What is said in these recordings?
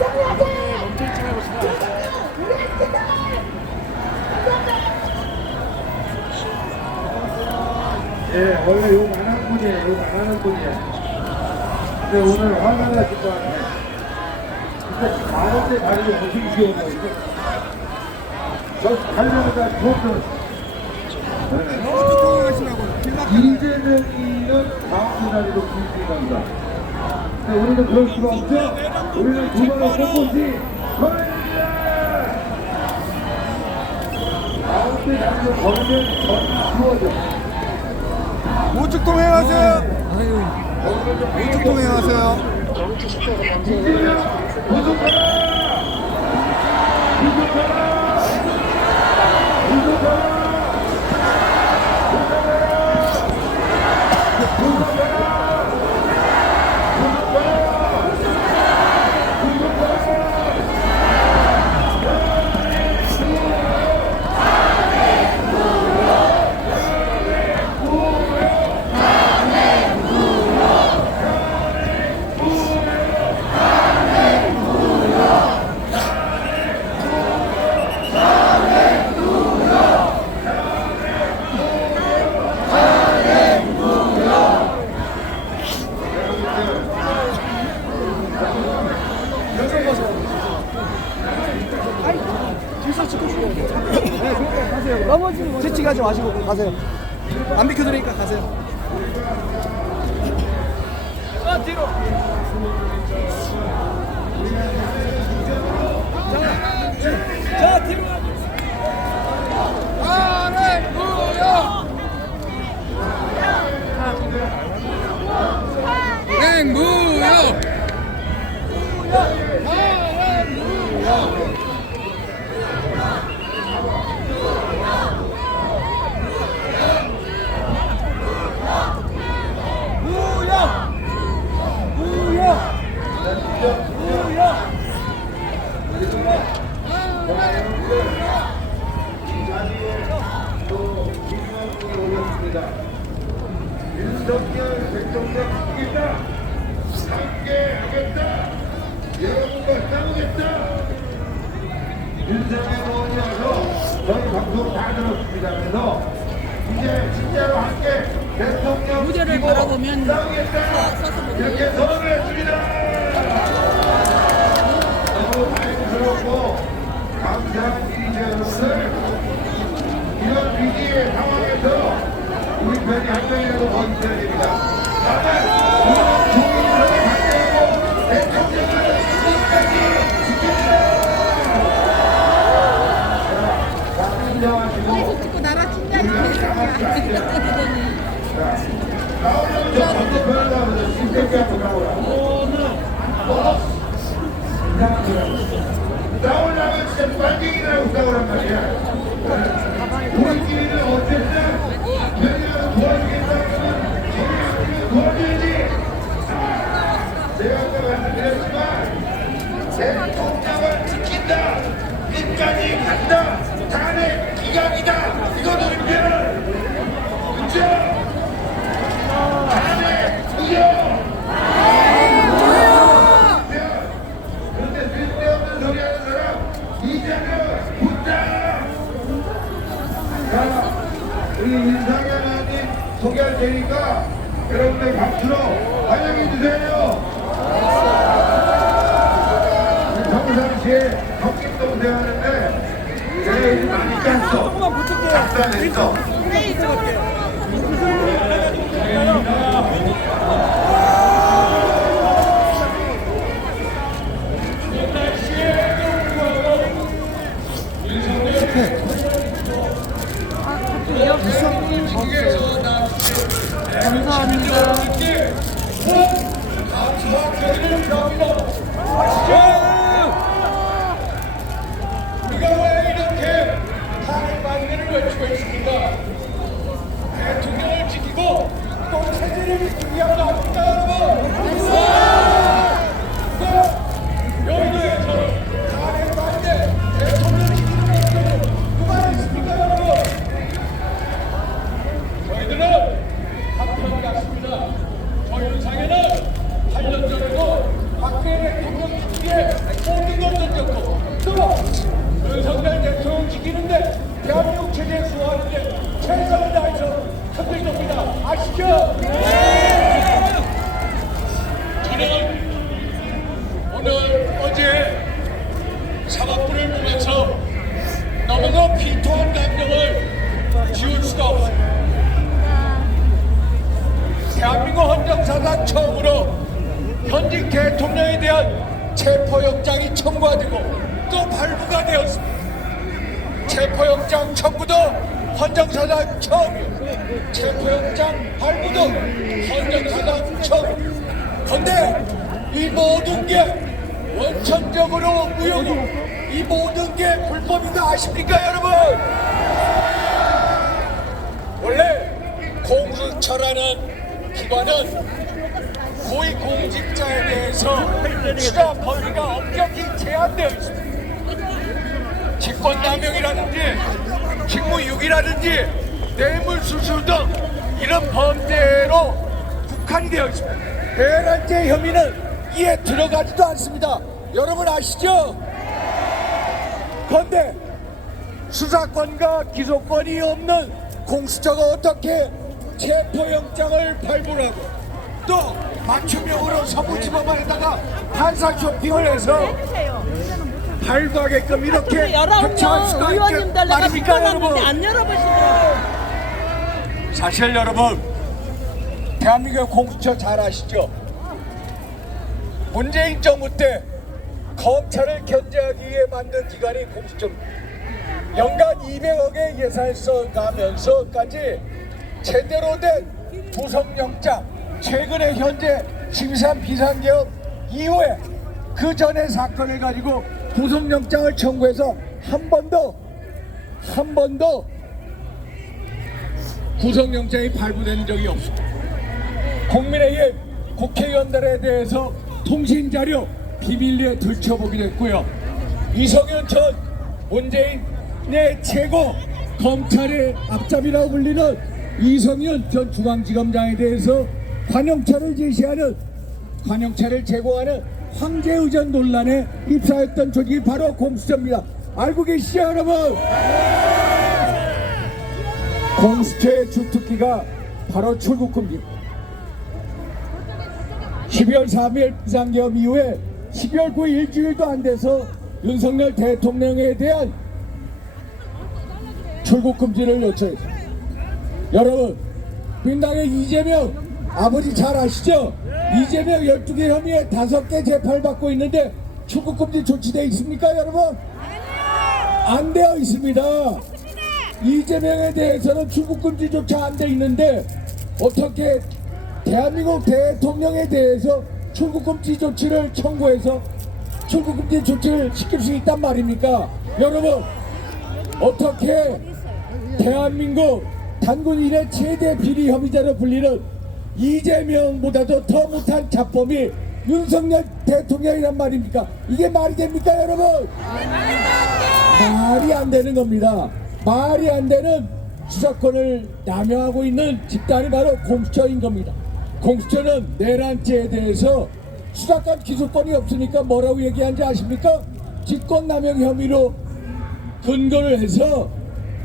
멈춰있지 말고 지나가. 예, 원래 욕 안 하는 분이에요. 욕 안 하는 분이에요. 근데 오늘 화가 나실 것 같아요. 진짜 만원대 다리를 엄청 쉬운 거 이거. 저 달려가다 부었어. 이재명이는 다음 다리로 불신한다. 근데 우리는 그럴 수가 없죠. 우리는 두 번의 꽃꽃이 걸어야겠다. 가운데 다리로 걸으면 전이 쉬워져. 우측 통행하세요. 우측 통행하세요. 넘어지면 채찍하지 마시고 가세요. 안 비켜드리니까 가세요. 뒤로. 자, 뒤로. 행무요. 윤석열 대통령 죽이겠다. 함께 하겠다. 여러분과 싸우겠다. 윤석열 의원이 와서 저희 방송 다 들었습니다. 그래서 이제 진짜로 함께 대통령 무대를 바라보면 싸우겠다. 이렇게 선언을 했습니다. 너무 다행스럽고 감사한 일이죠, 여러분들. 이런 위기의 상황에서 우리 편이 한 명이라도 더 있어야 됩니다. 다만 이런 종이들을 반대하고 대통령을 끝까지 지킵니다. 자, 인정하시고 듣고 나라 우리가 나가지 않게. 나오려면 저 반대편을 나오면서 신세계 한번 나오라. 나오려면 진짜 빨갱이라고 싸우란 말이야. 우리끼리는 어쨌든 내가 도와주겠다면 저희는 도와줘야지. 제가 아까 말씀드렸지만 대통령을 지킨다. 끝까지 간다. 탄핵 기각이다. 이건 우리 편을 그쵸? 탄핵 무효. 그런데 쓸데없는 소리 하는 사람 이제는 붙자. 자, 우리 윤상현 의원님 소개할 테니까 여러분들 박수로 환영해 주세요. 평상시에 덕김 동생 하는데 제가 요즘 많이 짰어. 조금만 붙을게요. 작살냈어. 감사합니다. 우리가 왜 이렇게 탄핵 반대를 외치고 있습니까? 대통령을 지키고 또 체제를 모든 걸 던졌고 또 윤석열 대통령 지키는데 대한민국 체제 수호하는데 최선을 다해서 힘들 겁니다. 아시죠? 저는 오늘 어제 사법부를 보면서 너무나 비통한 감정을 지울 수가 없습니다. 대한민국 헌정사상 처음으로 현직 대통령에 대한 체포영장이 청구가 되고 또 발부가 되었습니다. 체포영장 청구도 헌정사상 처음이요. 체포영장 발부도 헌정사상 처음. 그런데 이 모든 게 원천적으로 무효고 이 모든 게 불법인 거 아십니까 여러분? 원래 공수처라는 기관은 고위공직자에 대해서 수사 범위가 엄격히 제한되어 있습니다. 직권남용이라든지 직무유기라든지 뇌물수수 등 이런 범죄로 국한이 되어 있습니다. 대란죄 혐의는 이에 들어가지도 않습니다. 여러분 아시죠? 그런데 수사권과 기소권이 없는 공수처가 어떻게 체포영장을 발부하고 또 맞춤형으로 서부지법원에다가 판사 쇼핑을 해서 발부하게끔 이렇게 대처할 수가 있게 말입니까 여러분? 안 열어보시네요. 사실 여러분 대한민국 공수처 잘 아시죠? 문재인 정부 때 검찰을 견제하기 위해 만든 기관이 공수처입니다. 연간 200억의 예산을 써가면서까지 제대로 된 구속영장, 최근에 현재 심산 비상계엄 이후에 그 전의 사건을 가지고 구속영장을 청구해서 한 번도 구속영장이 발부된 적이 없습니다. 국민의힘 국회의원들에 대해서 통신자료 비밀리에 들춰보기도 했고요. 이성윤 전 문재인의 최고 검찰의 앞잡이라고 불리는 이성윤 전 중앙지검장에 대해서 관용차를 제시하는 관용차를 제공하는 황제의전 논란에 입사했던 조직이 바로 공수처입니다. 알고 계시죠 여러분? 공수처의 주특기가 바로 출국금지. 12월 3일 비상계엄 이후에 12월 9일 일주일도 안 돼서 윤석열 대통령에 대한 출국금지를 요청했습니다. 여러분 민당의 이재명 아버지 잘 아시죠? 이재명 12개 혐의에 5개 재판받고 있는데 출국금지 조치되어 있습니까 여러분? 안 되어 있습니다. 이재명에 대해서는 출국금지조차 안 되어 있는데 어떻게 대한민국 대통령에 대해서 출국금지 조치를 청구해서 출국금지 조치를 시킬 수 있단 말입니까? 여러분 어떻게 대한민국 단군 이래 최대 비리 혐의자로 불리는 이재명보다도 더 못한 잡범이 윤석열 대통령이란 말입니까? 이게 말이 됩니까 여러분? 말이 안 되는 겁니다. 말이 안 되는 수사권을 남용하고 있는 집단이 바로 공수처인 겁니다. 공수처는 내란죄에 대해서 수사권 기소권이 없으니까 뭐라고 얘기하는지 아십니까? 직권남용 혐의로 근거를 해서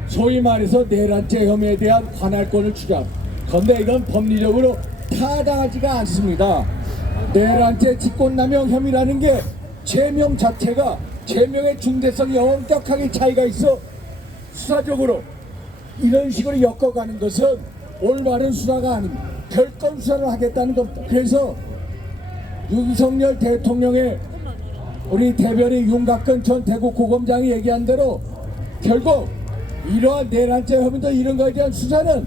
소위 말해서 내란죄 혐의에 대한 관할권을 주장합니다. 그런데 이건 법리적으로 타당하지가 않습니다. 내란죄 직권남용 혐의라는 게 죄명 자체가 죄명의 중대성이 엄격하게 차이가 있어 수사적으로 이런 식으로 엮어가는 것은 올바른 수사가 아닙니다. 별건 수사를 하겠다는 겁니다. 그래서 윤석열 대통령의 우리 대변인 윤곽근 전 대구고검장이 얘기한 대로 결국 이러한 내란죄 혐의도 이런 거에 대한 수사는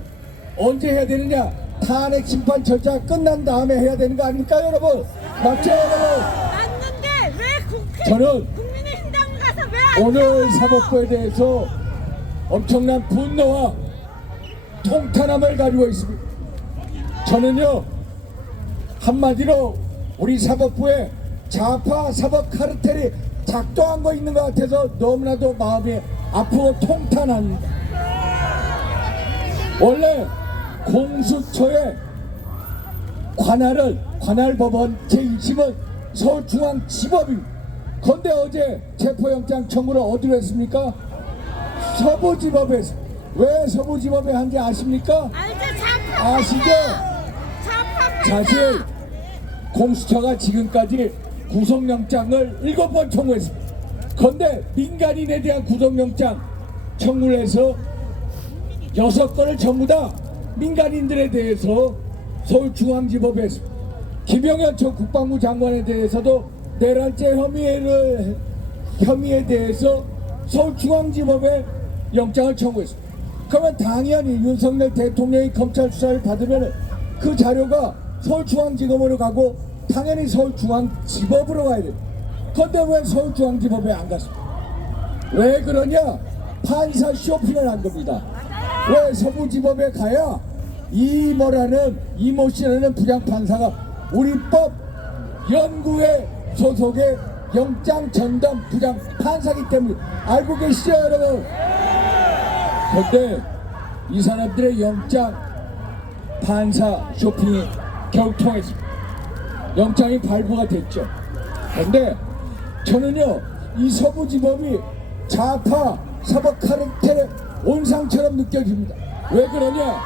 언제 해야 되느냐? 탄핵 심판 절차가 끝난 다음에 해야 되는 거 아닙니까 여러분? 맞죠 여러분? 맞는데 왜 저는 국민의힘당 가서 왜 안 오늘 사법부에 대해서 엄청난 분노와 통탄함을 가지고 있습니다. 저는요 한마디로 우리 사법부에 좌파 사법 카르텔이 작동한 거 있는 것 같아서 너무나도 마음이 아프고 통탄합니다. 원래 공수처의 관할법원 제2심은 서울중앙지법입니다. 그런데 어제 체포영장 청구를 어디로 했습니까? 서부지법에 했습니다. 왜 서부지법에 한지 아십니까? 알죠? 좌파. 아시죠? 좌파. 사실 공수처가 지금까지 구속영장을 7번 청구했습니다. 그런데 민간인에 대한 구속영장 청구를 해서 6건을 전부 다 민간인들에 대해서 서울중앙지법에 했습니다. 김영현 전 국방부 장관에 대해서도 내란죄 혐의에 대해서 서울중앙지법에 영장을 청구했습니다. 그러면 당연히 윤석열 대통령이 검찰 수사를 받으면 그 자료가 서울중앙지검으로 가고 당연히 서울중앙지법으로 가야 됩니다. 그런데 왜 서울중앙지법에 안 갔습니까? 왜 그러냐? 판사 쇼핑을 한 겁니다. 왜 서부지법에 가야 이모 씨라는 부장판사가 우리법 연구회 소속의 영장 전담 부장판사기 때문에 알고 계시죠 여러분? 그런데 이 사람들의 영장 판사 쇼핑이 결국 통했습니다. 영장이 발부가 됐죠. 그런데 저는요 이 서부지법이 좌파 사법 카르텔의 온상처럼 느껴집니다. 왜 그러냐?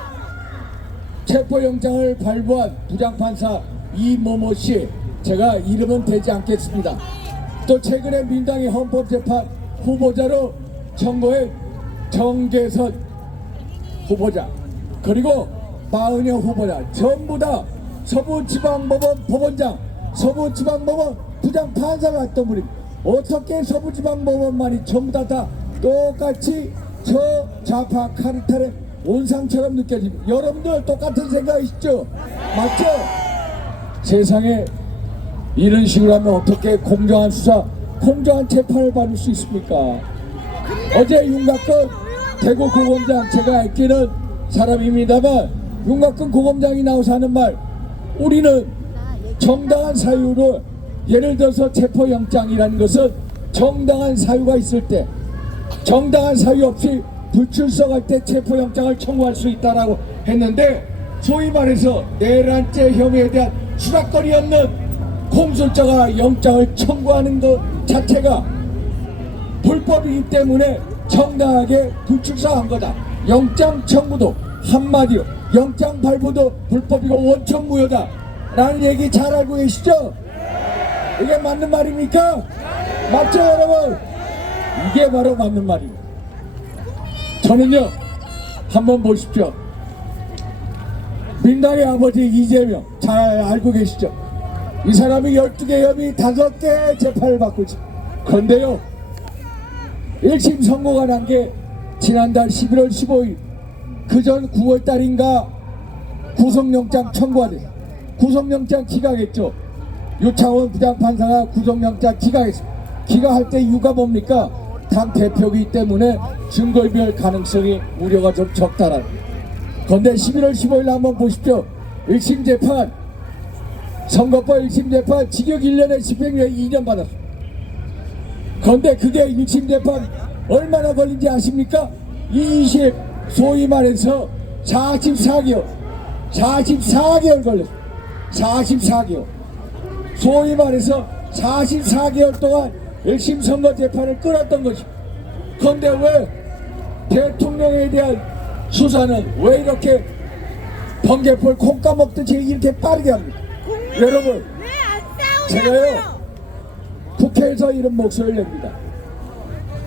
체포영장을 발부한 부장판사 이모모 씨, 제가 이름은 대지 않겠습니다. 또 최근에 민당이 헌법재판 후보자로 선거한 정재선 후보자, 그리고 마은영 후보자 전부 다 서부지방법원 법원장, 서부지방법원 부장판사가 했던 분입니다. 어떻게 서부지방법원만이 전부 다 똑같이 저 좌파 카르텔의 온상처럼 느껴집니다. 여러분들 똑같은 생각이시죠? 맞죠? 세상에 이런 식으로 하면 어떻게 공정한 수사, 공정한 재판을 받을 수 있습니까? 어제 윤곽근 대구 고검장, 제가 아끼는 사람입니다만 윤곽근 고검장이 나와서 하는 말, 우리는 정당한 사유로, 예를 들어서 체포영장이라는 것은 정당한 사유가 있을 때, 정당한 사유 없이 불출석할 때 체포영장을 청구할 수 있다라고 했는데, 소위 말해서 내란죄 혐의에 대한 수락거리 없는 공소자가 영장을 청구하는 것 자체가 불법이기 때문에 정당하게 불출석한 거다. 영장 청구도 한마디로 영장 발부도 불법이고 원천무효다 라는 얘기 잘 알고 계시죠? 이게 맞는 말입니까? 맞죠 여러분? 이게 바로 맞는 말입니다. 저는요 한번 보십시오. 민당의 아버지 이재명 잘 알고 계시죠? 이 사람이 12개 혐의 5개 재판을 받고 있습니다. 그런데요 1심 선고가 난 게 지난달 11월 15일, 그전 9월달인가 구속영장 청구가 됐어요. 구속영장 기각했죠. 유창원 부장판사가 구속영장 기각했습니다. 기각할 때 이유가 뭡니까? 당 대표이기 때문에 증거인멸 가능성이 우려가 좀 적다라는. 그런데 11월 15일 한번 보십시오. 1심 재판, 선거법 1심 재판 징역 1년에 집행유예 2년 받았습니다. 그런데 그게 1심 재판 얼마나 걸린지 아십니까? 20, 소위 말해서 44개월 걸렸습니다. 44개월. 소위 말해서 44개월 동안 1심 선거 재판을 끌었던 것입니다. 그런데 왜 대통령에 대한 수사는 왜 이렇게 번개풀 콩 까먹듯이 이렇게 빠르게 합니까? 여러분, 왜안 제가요 싸우냐고요? 국회에서 이런 목소리를 냅니다.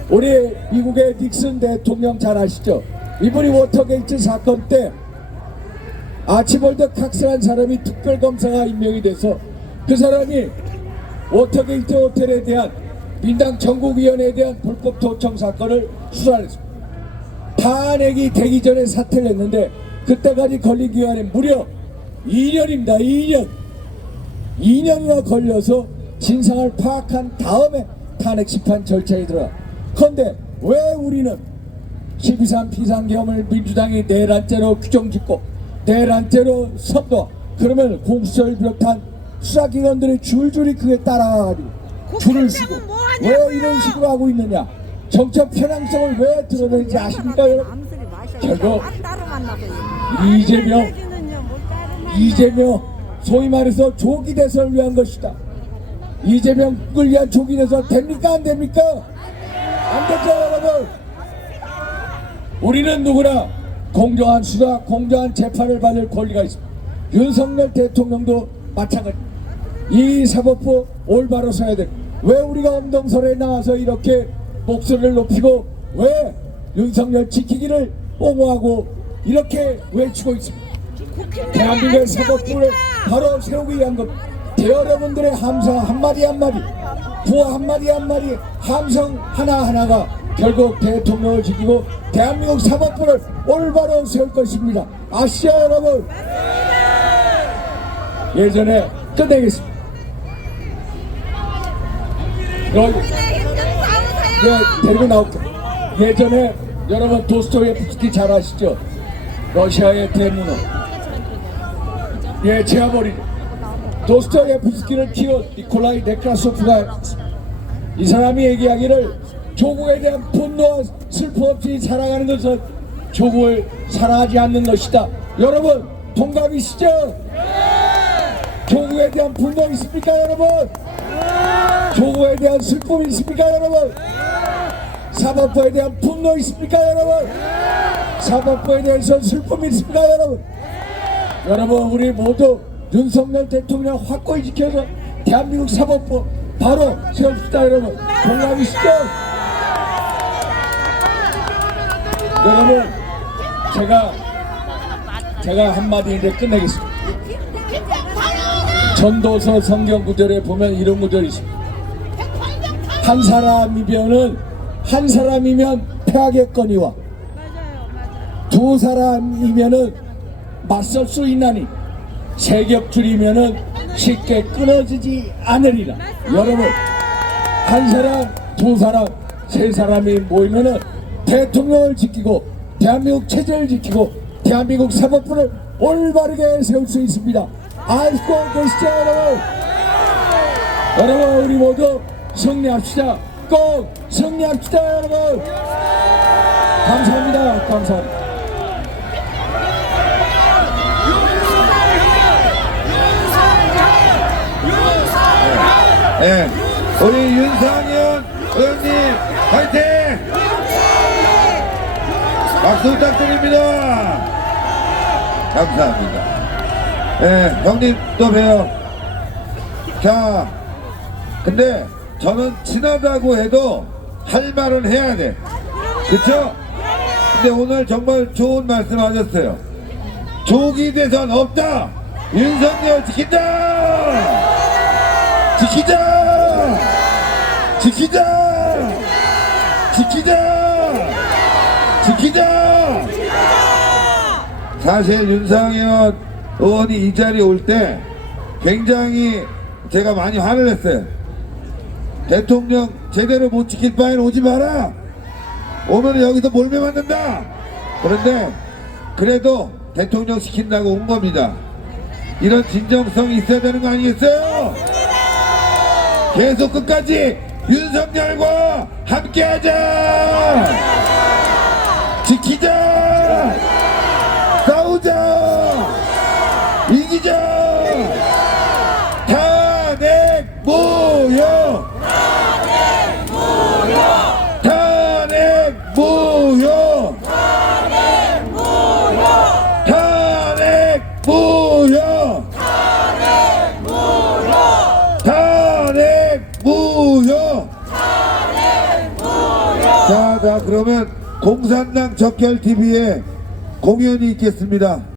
우리 미국의 닉슨 대통령 잘 아시죠? 이분이 워터게이트 사건 때 아치볼드 칵스라는 사람이 특별검사가 임명이 돼서 그 사람이 워터게이트 호텔에 대한 민당 전국위원회에 대한 불법 도청 사건을 수사를 했습니다. 탄핵이 되기 전에 사퇴를 했는데 그때까지 걸린 기간이 무려 2년입니다. 2년이나 걸려서 진상을 파악한 다음에 탄핵 심판 절차에 들어가. 그런데 왜 우리는 12.3 비상계엄을 민주당이 내란죄로 규정짓고 내란죄로 선도, 그러면 공수처를 비롯한 수사기관들이 줄줄이 그에 따라가지고 줄을 서고 왜 이런 식으로 하고 있느냐? 정책 편향성을 왜 드러내는지 아십니까 여러분? 결국 이재명 소위 말해서 조기 대선을 위한 것이다. 이재명을 위한 족이라서 됩니까 안 됩니까? 안 되죠 여러분. 우리는 누구나 공정한 수사, 공정한 재판을 받을 권리가 있습니다. 윤석열 대통령도 마찬가지. 이 사법부 올바로 서야 돼. 왜 우리가 엄동설에 나와서 이렇게 목소리를 높이고 왜 윤석열 지키기를 옹호하고 이렇게 외치고 있습니다. 대한민국의 사법부를 바로 세우기 위한 것. 여러분들의 함성 한마디 한마디, 구호 한마디 한마디, 함성 하나하나가 결국 대통령을 지키고 대한민국 사법부를 올바로 세울 것입니다. 아시죠 여러분? 예전에 끝내겠습니다. 데리고 나올게요. 예전에 여러분 도스토옙스키 잘 아시죠? 러시아의 대문호. 예, 제아버리죠. 도스토옙스키를 키운 니콜라이 네크라소프가 이 사람이 얘기하기를 조국에 대한 분노와 슬픔 없이 살아가는 것은 조국을 사랑하지 않는 것이다. 여러분 동감이시죠? 조국에 대한 분노 있습니까 여러분? 조국에 대한 슬픔이 있습니까 여러분? 사법부에 대한 분노 있습니까 여러분? 사법부에 대해서 슬픔이 있습니까 여러분? 여러분 우리 모두 윤석열 대통령 확고히 지켜서 대한민국 사법부 바로 세웁시다 여러분. 동감이시죠? 여러분 제가 한마디 이제 끝내겠습니다. 전도서 성경 구절에 보면 이런 구절이 있습니다. 한 사람이면 패하겠거니와 두 사람이면은 맞설 수 있나니 세 격줄이면은 쉽게 끊어지지 않으리라. 여러분 한 사람, 두 사람, 세 사람이 모이면은 대통령을 지키고 대한민국 체제를 지키고 대한민국 사법부를 올바르게 세울 수 있습니다. 알고 계시죠 여러분? 여러분 우리 모두 승리합시다. 꼭 승리합시다 여러분. 감사합니다. 감사합니다. 네, 우리 윤상현 의원님 화이팅! 박수 부탁드립니다. 감사합니다. 네, 형님 또 봬요. 자, 근데 저는 친하다고 해도 할 말은 해야 돼. 그쵸? 근데 오늘 정말 좋은 말씀 하셨어요. 조기 대선 없다. 윤석열 지킨다. 지키자! 지키자! 지키자! 지키자! 사실 윤상현 의원이 이 자리에 올 때 굉장히 제가 많이 화를 냈어요. 대통령 제대로 못 지킬 바에는 오지 마라. 오면 여기서 몰매 맞는다. 그런데 그래도 대통령 시킨다고 온 겁니다. 이런 진정성이 있어야 되는 거 아니겠어요? 계속 끝까지 윤석열과 함께하자. 지키자. 싸우자. 이기자. 탄핵 무효. 탄핵 무효. 탄핵 무효. 탄핵 무효. 탄핵 무효. 탄핵 무효. 탄핵 무효. 탄핵 무효. 자, 그러면 공산당 적결 TV에 공연이 있겠습니다.